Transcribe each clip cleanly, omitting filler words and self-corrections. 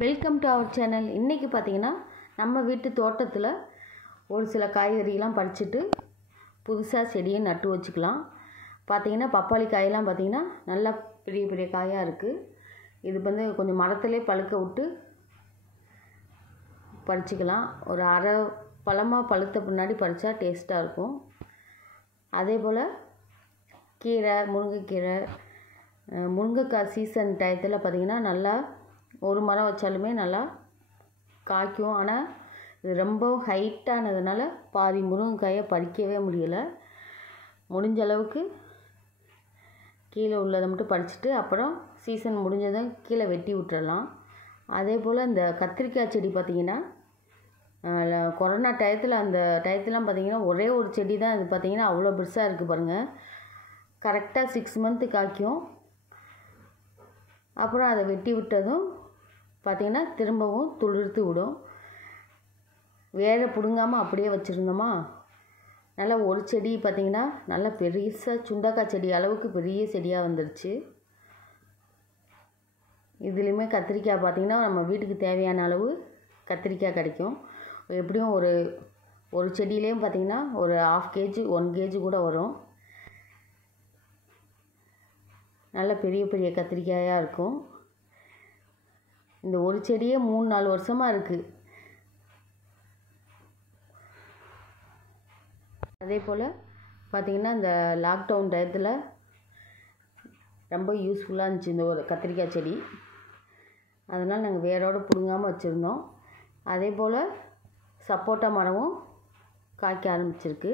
Welcome to our channel. இன்றைக்கி பார்த்திங்கன்னா நம்ம வீட்டு தோட்டத்தில் ஒரு சில காய்கறிலாம் பறிச்சுட்டு புதுசாக செடியை நட்டு வச்சுக்கலாம். பார்த்திங்கன்னா பப்பாளி காயெல்லாம் பார்த்திங்கன்னா நல்லா பெரிய பெரிய காயாக இருக்குது. இது வந்து கொஞ்சம் மரத்திலே பழுக்க விட்டு பறிச்சுக்கலாம். ஒரு அரை பழமாக பழுத்த பின்னாடி பறித்தா டேஸ்ட்டாக இருக்கும். அதே போல் கீரை, முருங்கைக்கீரை, முருங்கைக்காய் சீசன் டயத்தில் பார்த்திங்கன்னா நல்லா ஒரு மரம் வச்சாலுமே நல்லா காய்க்கும். ஆனால் இது ரொம்ப ஹைட்டானதுனால பாதி முருங்கைக்காயை பறிக்கவே முடியலை. முடிஞ்ச அளவுக்கு கீழே உள்ளதை மட்டும் பறிச்சுட்டு அப்புறம் சீசன் முடிஞ்சதும் கீழே வெட்டி விட்டுறலாம். அதே போல் இந்த கத்திரிக்காய் செடி பார்த்திங்கன்னா கொரோனா டயத்தில் அந்த டயத்துலாம் பார்த்திங்கன்னா ஒரே ஒரு செடி தான் இது பார்த்திங்கன்னா அவ்வளோ பெருசாக இருக்குது பாருங்கள். கரெக்டாக 6 மந்த்து காய்க்கும். அப்புறம் அதை வெட்டி விட்டதும் பார்த்திங்கன்னா திரும்பவும் துளிர்த்து விடும். வேரை பிடுங்காமல் அப்படியே வச்சுருந்தோமா நல்லா ஒரு செடி பார்த்திங்கன்னா நல்லா பெருசாக சுண்டக்காய் செடி அளவுக்கு பெரிய செடியாக வந்துடுச்சு. இதுலேயுமே கத்திரிக்காய் பார்த்திங்கன்னா நம்ம வீட்டுக்கு தேவையான அளவு கத்திரிக்காய் கிடைக்கும். எப்படியும் ஒரு செடியிலையும் பார்த்திங்கன்னா ஒரு 1/2 kg 1 kg கூட வரும். நல்ல பெரிய பெரிய கத்திரிக்காயாக இருக்கும். இந்த ஒரு செடியே 3-4 வருஷமாக இருக்குது. அதே போல் பார்த்திங்கன்னா இந்த லாக்டவுன் டயத்தில் ரொம்ப யூஸ்ஃபுல்லாக இருந்துச்சு இந்த ஒரு கத்திரிக்காய் செடி. அதனால் நாங்கள் வேரோடு பிடுங்காமல் வச்சுருந்தோம். அதே போல் சப்போட்டா மரமும் காய்க்க ஆரம்பிச்சிருக்கு.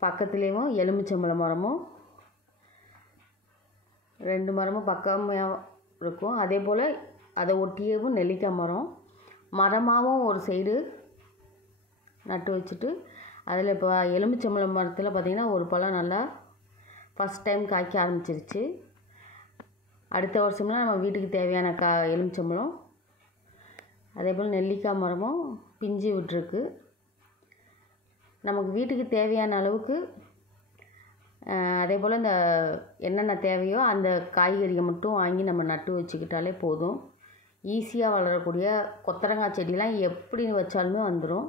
பக்கத்துலேயும் எலுமிச்சம்பழ மரமும் 2 மரமும் பக்கமாக இருக்கும். அதே போல் அதை ஒட்டியவும் நெல்லிக்காய் மரமாகவும் ஒரு சைடு நட்டு வச்சுட்டு அதில் இப்போ எலுமிச்சம்பழ மரத்தில் பார்த்திங்கன்னா ஒரு பழம் நல்லா ஃபஸ்ட் டைம் காய்க்க ஆரம்பிச்சிருச்சு. அடுத்த வருஷம்லாம் நம்ம வீட்டுக்கு தேவையான எலுமிச்சம்பழம். அதே போல் நெல்லிக்காய் மரமும் பிஞ்சு விட்டுருக்கு. நமக்கு வீட்டுக்கு தேவையான அளவுக்கு அதே போல் இந்த என்னென்ன தேவையோ அந்த காய்கறியை மட்டும் வாங்கி நம்ம நட்டு வச்சுக்கிட்டாலே போதும். ஈஸியாக வளரக்கூடிய கொத்தரங்காய் செடிலாம் எப்படி வச்சாலுமே வந்துடும்.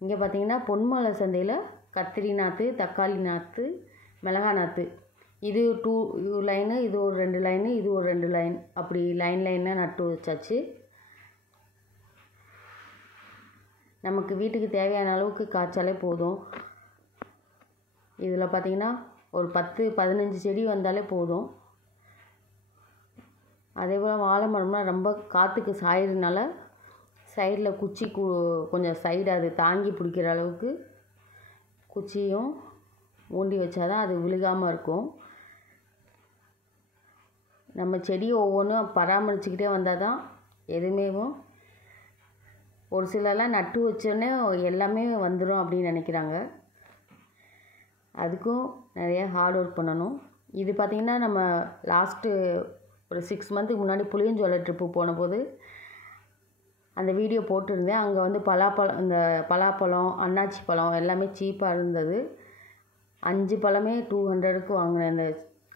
இங்கே பார்த்திங்கன்னா பொன்மலை சந்தையில் கத்திரி நாற்று, தக்காளி நாற்று, மிளகாய் நாற்று இது 2 லைனு, இது ஒரு 2 லைனு, இது ஒரு 2 லைன், அப்படி லைனாக நட்டு வச்சாச்சு. நமக்கு வீட்டுக்கு தேவையான அளவுக்கு காய்ச்சாலே போதும். இதில் பார்த்திங்கன்னா ஒரு 10-15 செடி வந்தாலே போதும். அதே போல் வாழை மரம்லாம் ரொம்ப காற்றுக்கு சாயிறதுனால சைடில் குச்சி கொஞ்சம் சைடு அது தாங்கி பிடிக்கிற அளவுக்கு குச்சியும் ஊண்டி வச்சாதான் அது விழுகாமல் இருக்கும். நம்ம செடி ஒவ்வொன்றும் பராமரிச்சுக்கிட்டே வந்தால் தான் எதுவுமே. ஒரு சிலர்லாம் நட்டு வச்சோடனே எல்லாமே வந்துடும் அப்படின்னு நினைக்கிறாங்க. அதுக்கும் நிறைய ஹார்ட் ஒர்க் பண்ணணும். இது பார்த்திங்கன்னா நம்ம லாஸ்ட்டு ஒரு 6 மந்த்துக்கு முன்னாடி புளியஞ்சோலை ட்ரிப்பு போனபோது அந்த வீடியோ போட்டிருந்தேன். அங்கே வந்து இந்த பலாப்பழம், அன்னாச்சி பழம் எல்லாமே சீப்பாக இருந்தது. 5 பழமே 200க்கு வாங்கினேன் இந்த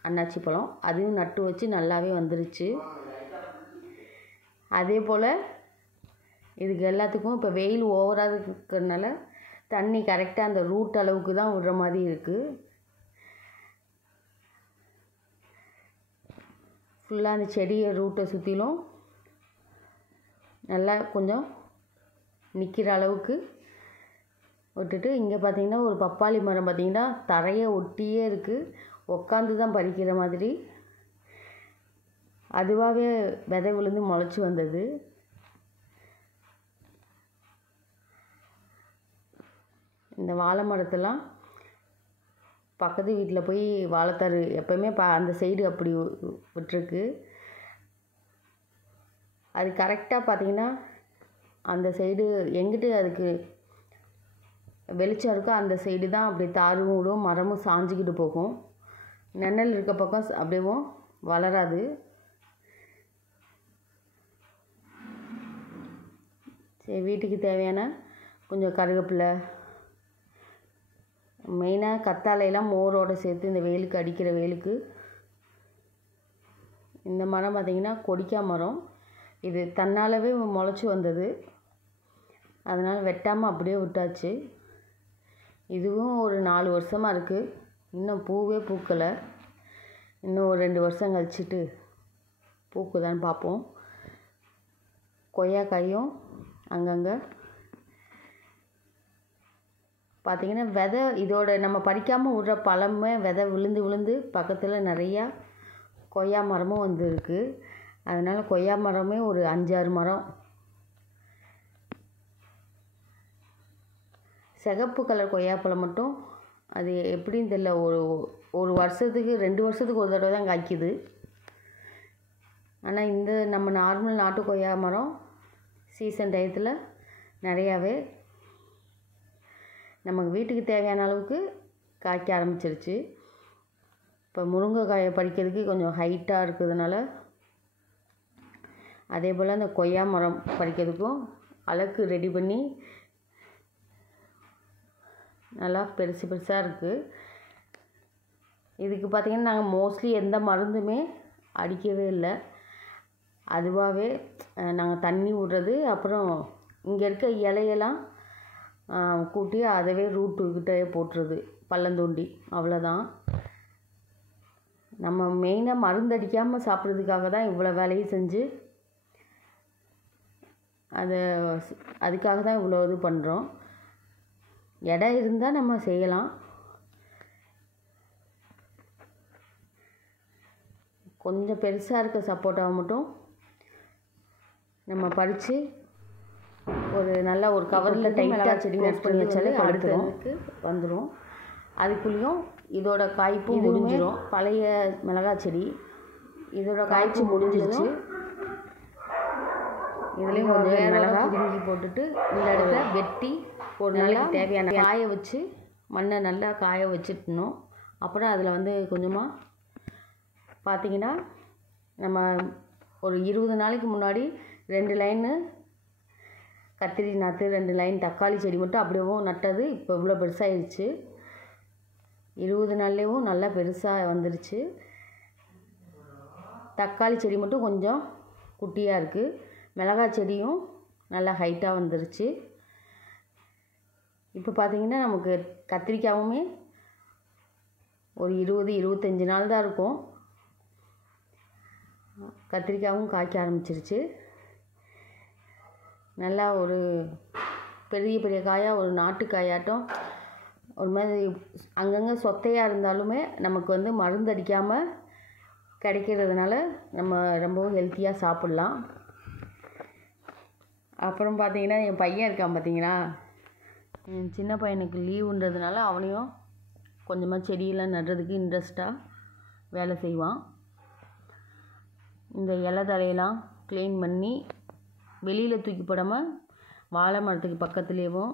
அன்னாச்சி பழம். அதையும் நட்டு வச்சு நல்லாவே வந்துருச்சு. அதே போல் இதுக்கு எல்லாத்துக்கும் இப்போ வெயில் ஓவராக இருக்கிறதுனால தண்ணி கரெக்டாக அந்த ரூட் அளவுக்கு தான் விடுற மாதிரி இருக்குது. ஃபுல்லாக அந்த செடியை ரூட்டை சுற்றிலும் நல்லா கொஞ்சம் நிற்கிற அளவுக்கு விட்டுட்டு, இங்கே பார்த்திங்கன்னா ஒரு பப்பாளி மரம் பார்த்திங்கன்னா தரையை ஒட்டியே இருக்குது. உக்காந்து தான் பறிக்கிற மாதிரி அதுவாகவே விதை விழுந்து முளைச்சி வந்தது. இந்த வாழை மரத்தெல்லாம் பக்கத்து வீட்டில் போய் வாழைத்தாறு எப்போயுமே அந்த சைடு அப்படி விட்டுருக்கு. அது கரெக்டாக பார்த்திங்கன்னா அந்த சைடு எங்கிட்டு அதுக்கு வெளிச்சம் இருக்கோ அந்த சைடு தான் அப்படி தாரும் விடும், மரமும் சாஞ்சிக்கிட்டு போகும். நிழல் இருக்க பக்கம் அப்படியே வளராது. சரி, வீட்டுக்கு தேவையான கொஞ்சம் கருவேப்பிலை, மெயினாக கத்தாழையெல்லாம் மோரோடு சேர்த்து இந்த வெயிலுக்கு அடிக்கிற வெயிலுக்கு. இந்த மரம் பார்த்திங்கன்னா கொடிக்காய் மரம். இது தன்னாலவே முளைச்சி வந்தது, அதனால் வெட்டாமல் அப்படியே விட்டாச்சு. இதுவும் ஒரு 4 வருஷமாக இருக்குது, இன்னும் பூவே பூக்கலை. இன்னும் ஒரு 2 வருஷம் கழிச்சிட்டு பூக்குதான்னு பார்ப்போம். கொய்யாக்காயும் அங்கங்கே பார்த்திங்கன்னா விதை, இதோட நம்ம பறிக்காமல் விடுற பழமே விதை விழுந்து விழுந்து பக்கத்தில் நிறையா கொய்யா மரமும் வந்துருக்கு. அதனால் கொய்யா மரமே ஒரு 5-6 மரம். சிகப்பு கலர் கொய்யாப்பழம் மட்டும் அது எப்படின்னு தெரியல, ஒரு வருஷத்துக்கு 2 வருஷத்துக்கு ஒரு தடவை தான் காய்க்குது. ஆனால் இந்த நம்ம நார்மல் நாட்டு கொய்யா மரம் சீசன் டயத்தில் நிறையாவே நமக்கு வீட்டுக்கு தேவையான அளவுக்கு காய்க்க ஆரம்பிச்சிருச்சு. இப்போ முருங்கைக்காயை பறிக்கிறதுக்கு கொஞ்சம் ஹைட்டாக இருக்கிறதுனால, அதே போல் அந்த கொய்யா மரம் பறிக்கிறதுக்கும் அலக்கு ரெடி பண்ணி நல்லா பெருசு பெருசாக இருக்குது. இதுக்கு பார்த்திங்கன்னா நாங்கள் மோஸ்ட்லி எந்த மருந்துமே அடிக்கவே இல்லை, அதுவாகவே நாங்கள் தண்ணி விடுறது, அப்புறம் இங்கே இருக்க இலையெல்லாம் கூட்டி அதவே ரூட்டுக்கிட்டே போட்டுறது, பள்ளம் தோண்டி, அவ்வளோதான். நம்ம மெயினாக மருந்து அடிக்காமல் சாப்பிட்றதுக்காக தான் இவ்வளோ வேலையும் செஞ்சு அதுக்காக தான் இவ்வளோ இது பண்ணுறோம். இடம் இருந்தால் நம்ம செய்யலாம். கொஞ்சம் பெருசாக இருக்க சப்போட்டாவை மட்டும் நம்ம பறித்து ஒரு நல்ல ஒரு கவரில் டைட்டாக செடி பண்ணி வச்சாலே அடுத்ததுக்கு வந்துடும். அதுக்குள்ளேயும் இதோட காய்ப்பும் முடிஞ்சிடும். பழைய மிளகாய் செடி இதோட காய்ச்சி முடிஞ்சிருச்சு. இதுலேயும் கொஞ்சம் மிளகாய் பிடுங்கி போட்டுட்டு இந்த இடத்துல வெட்டி ஒரு நல்லா தேவையான காய வச்சு மண்ணை நல்லா காய வச்சுட்டணும். அப்புறம் அதில் வந்து கொஞ்சமாக பார்த்திங்கன்னா நம்ம ஒரு 20 நாளைக்கு முன்னாடி 2 லைனு கத்திரி நாற்று, 2 லைன் தக்காளி செடி மட்டும் அப்படியே நட்டது. இப்போ இவ்வளோ பெருசாகிடுச்சு, 20 நாள்லேயும் நல்லா பெருசாக வந்துருச்சு. தக்காளி செடி மட்டும் கொஞ்சம் குட்டியாக இருக்குது. மிளகாய் செடியும் நல்லா ஹைட்டாக வந்துருச்சு. இப்போ பார்த்திங்கன்னா நமக்கு கத்திரிக்காயுமே ஒரு 20-25 நாள் தான் இருக்கும். கத்திரிக்காயும் காய்க்க ஆரம்பிச்சிருச்சு. நல்லா ஒரு பெரிய பெரிய காயாக, ஒரு நாட்டு காயாட்டம், ஒரு மாதிரி அங்கங்கே சொத்தையாக இருந்தாலுமே நமக்கு வந்து மருந்து அடிக்காமல் கிடைக்கிறதுனால நம்ம ரொம்பவும் ஹெல்த்தியாக சாப்பிட்லாம். அப்புறம் பார்த்திங்கன்னா என் பையன் இருக்கான் பார்த்திங்களா, என் சின்ன பையனுக்கு லீவுன்றதுனால அவனையும் கொஞ்சமாக செடியெல்லாம் நடுறதுக்கு இன்ட்ரெஸ்ட்டாக வேலை செய்வான். இந்த இலை தலையெல்லாம் க்ளீன் பண்ணி வெளியில் தூக்கி போடாமல் வாழை மரத்துக்கு பக்கத்துலேயும்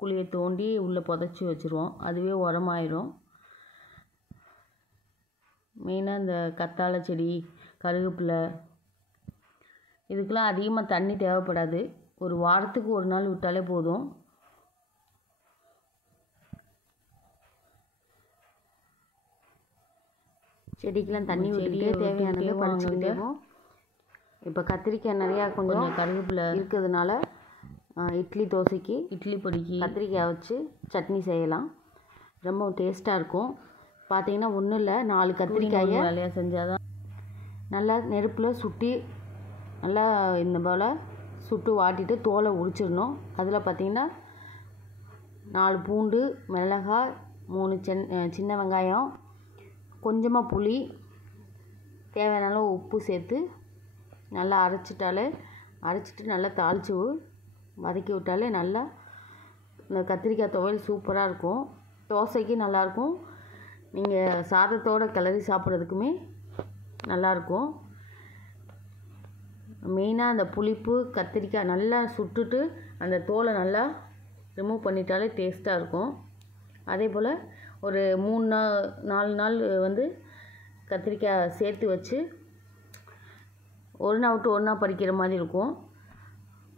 குழியை தோண்டி உள்ளே புதைச்சி வச்சுருவோம், அதுவே உரமாயிரும். மெயினாக இந்த கத்தாழை செடி, கருவேப்பிலை இதுக்கெல்லாம் அதிகமாக தண்ணி தேவைப்படாது, ஒரு வாரத்துக்கு ஒரு நாள் விட்டாலே போதும். செடிக்கெலாம் தண்ணி விட்டுட்டே தேவையானதை பறிச்சுக்கிட்டேவும். இப்போ கத்திரிக்காய் நிறையா கொஞ்சம் கருவேப்பிலை இருக்கிறதுனால இட்லி தோசைக்கு, இட்லி பொடிக்கு கத்திரிக்காய் வச்சு சட்னி செய்யலாம், ரொம்ப டேஸ்ட்டாக இருக்கும். பார்த்திங்கன்னா ஒன்றும் இல்லை, 4 கத்திரிக்காயை வேலையாக செஞ்சால் தான் நல்லா நெருப்பில் சுட்டி நல்லா இந்த போல் சுட்டு வாட்டிட்டு தோலை உரிச்சிடணும். அதில் பார்த்திங்கன்னா 4 பூண்டு, மிளகாய், 3 சின்ன வெங்காயம், கொஞ்சமாக புளி, தேவையான அளவு உப்பு சேர்த்து நல்லா அரைச்சிட்டு நல்லா தாளித்து வதக்கி விட்டாலே நல்லா இந்த கத்திரிக்காய் துவையல் சூப்பராக இருக்கும். தோசைக்கு நல்லாயிருக்கும், நீங்கள் சாதத்தோடு கிளறி சாப்பிட்றதுக்குமே நல்லாயிருக்கும். மெயினாக அந்த புளிப்பு கத்திரிக்காய் நல்லா சுட்டுட்டு அந்த தோலை நல்லா ரிமூவ் பண்ணிட்டாலே டேஸ்ட்டாக இருக்கும். அதே போல் ஒரு 3-4 நாள் வந்து கத்திரிக்காய் சேர்த்து வச்சு ஒரு நாள் விட்டு ஒரு நாள் பறிக்கிற மாதிரி இருக்கும்.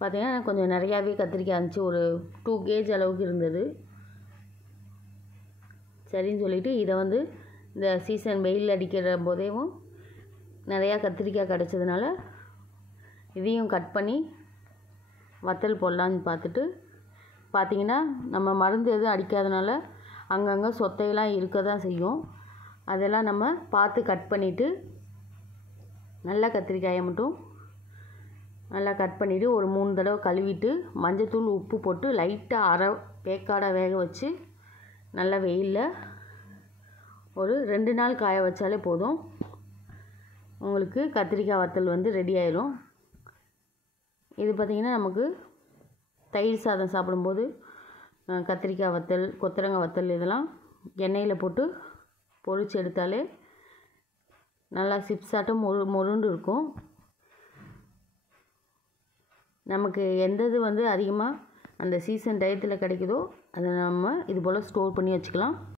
பார்த்திங்கன்னா கொஞ்சம் நிறையாவே கத்திரிக்காய் இருந்துச்சு, ஒரு 2 kg அளவுக்கு இருந்தது. சரின்னு சொல்லிவிட்டு இதை வந்து இந்த சீசன் வெயில் அடிக்கிற போதேவும் நிறையா கத்திரிக்காய் கிடச்சதுனால இதையும் கட் பண்ணி வத்தல் போடலான்னு பார்த்துட்டு பார்த்திங்கன்னா நம்ம மருந்து எதுவும் அடிக்காதனால அங்கங்கே சொத்தையெல்லாம் இருக்க தான் செய்யும். அதெல்லாம் நம்ம பார்த்து கட் பண்ணிவிட்டு நல்லா கத்திரிக்காயை மட்டும் நல்லா கட் பண்ணிவிட்டு ஒரு 3 தடவை கழுவிட்டு மஞ்சத்தூள் உப்பு போட்டு லைட்டாக அரை வேக்காடாக வேக வச்சு நல்லா வெயிலில் ஒரு 2 நாள் காய வச்சாலே போதும். உங்களுக்கு கத்திரிக்காய் வத்தல் வந்து ரெடி ஆயிரும். இது பார்த்திங்கன்னா நமக்கு தயிர் சாதம் சாப்பிடும்போது கத்திரிக்காய் வத்தல், கொத்தரங்காய் வத்தல் இதெல்லாம் எண்ணெயில் போட்டு பொரிச்சு எடுத்தாலே நல்லா சிப்ஸாட்டம் மொருண்டு இருக்கும். நமக்கு எந்தது வந்து அதிகமாக அந்த சீசன் டயத்தில் கிடைக்குதோ அதை நம்ம இது போல் ஸ்டோர் பண்ணி வச்சுக்கலாம்.